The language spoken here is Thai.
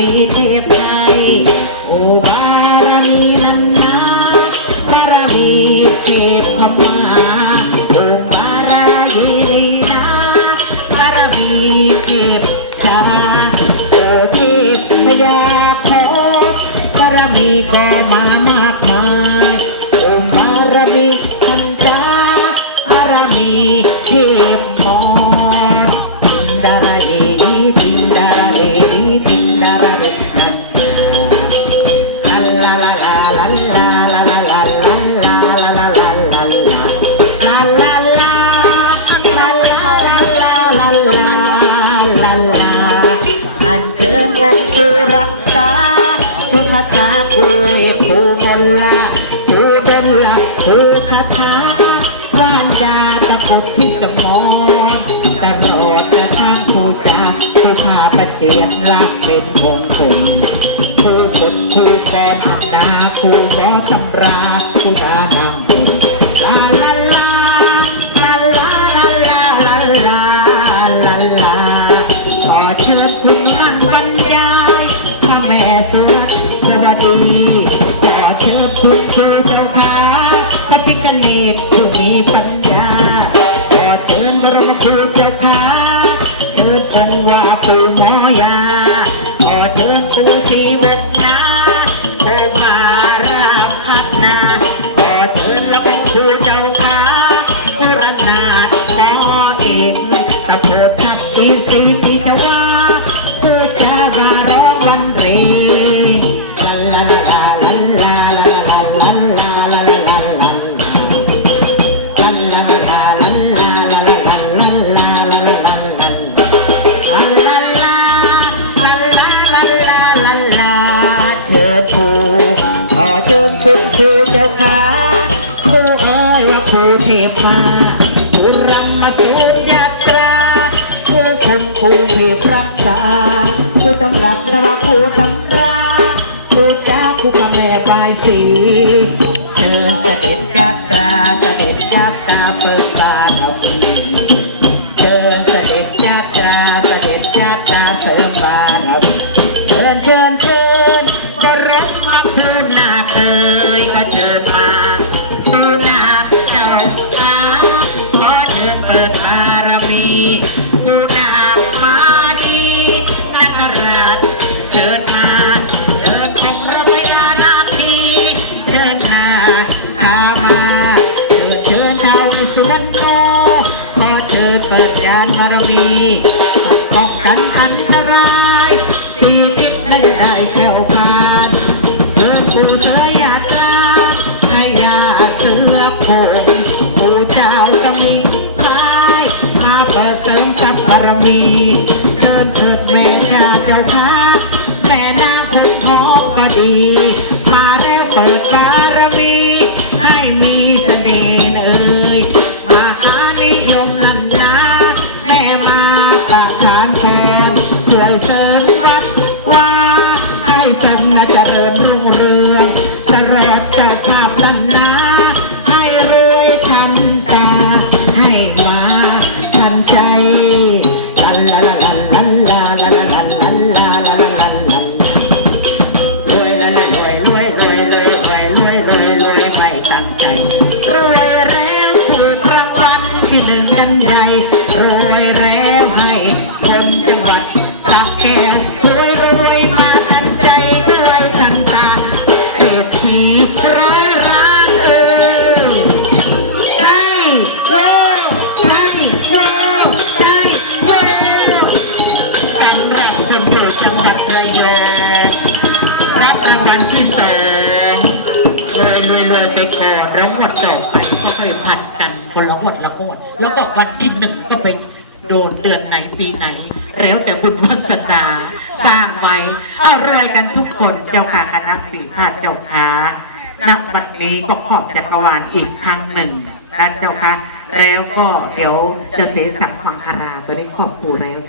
มีเทพไทยบารมีนั้นนะบารมีเทพมาองค์บรีนาบารมีเทพจาโอเยาโคบารมีแก่มามามา ทาร้านยาตะกดที่สมอนตลอดกระทั่งผู้จาผู้พาประเจียนรักเป็นมงคลผู้บทผู้กรอันดาผู้บอตำราผู้นานางลาลาลาลาลาลาลาลาลาลาลาขอเชิญคุณนั่งบรรยายพระแม่สวดสวัสดี คุณครูเจ้าขาพระพิกเนตผู้มีปัญญาขอเชิญบรมครูเจ้าขาเชิญองว่าปู่หมอยาขอเชิญปู่ชีวกนาโอมาราพัฒนาขอเชิญละองครูเจ้าขาพระนาถหมอเอกตะโพดชับสีสีที่จะว่า มาอุรำมาสูญยาตราเพื่อคนผู้พิพรักษาผู้ตำรับนาผู้ตำราผู้จ้าผู้พระแม่บายสี ขอเชิญเปิดญาณบารมีป้องกันอันตรายที่คิดนั้นได้แผ่วพลานเพื่อปู่เสือยาตราให้ยาเสือโคงปู่เจ้ากระมิงพายมาเปิดเสริมสับบารมีเชิญเถิดแม่ยาเจ้าค่ะันใจลันลาลาลาลันลาลาลาลาลันลาลาลาลาลันรวยละละรวยรวยรวยรวยรวยรวยรวยรวยไม่ตั้งใจรวยแล้วถูกรางวัลที่หนึ่งกันใหญ่รวยแล้วให้คนจัง ก่อนแล้วงวดต่อไปก็ค่อยผัดกันคนละงวดละงวด แล้วก็วันที่หนึ่งก็ไปโดนเดือนไหนปีไหน แล้วแต่บุญวาสนาสร้างไว้เอารวยกันทุกคนเจ้าค่ะคณะสีพาเจ้าค่ะณบัดนี้ก็ขอบจักรวาลอีกครั้งหนึ่งนะเจ้าค่ะแล้วก็เดี๋ยวจะเสสักฟังคาราตัวนี้ขอบครูแล้วจ้ะ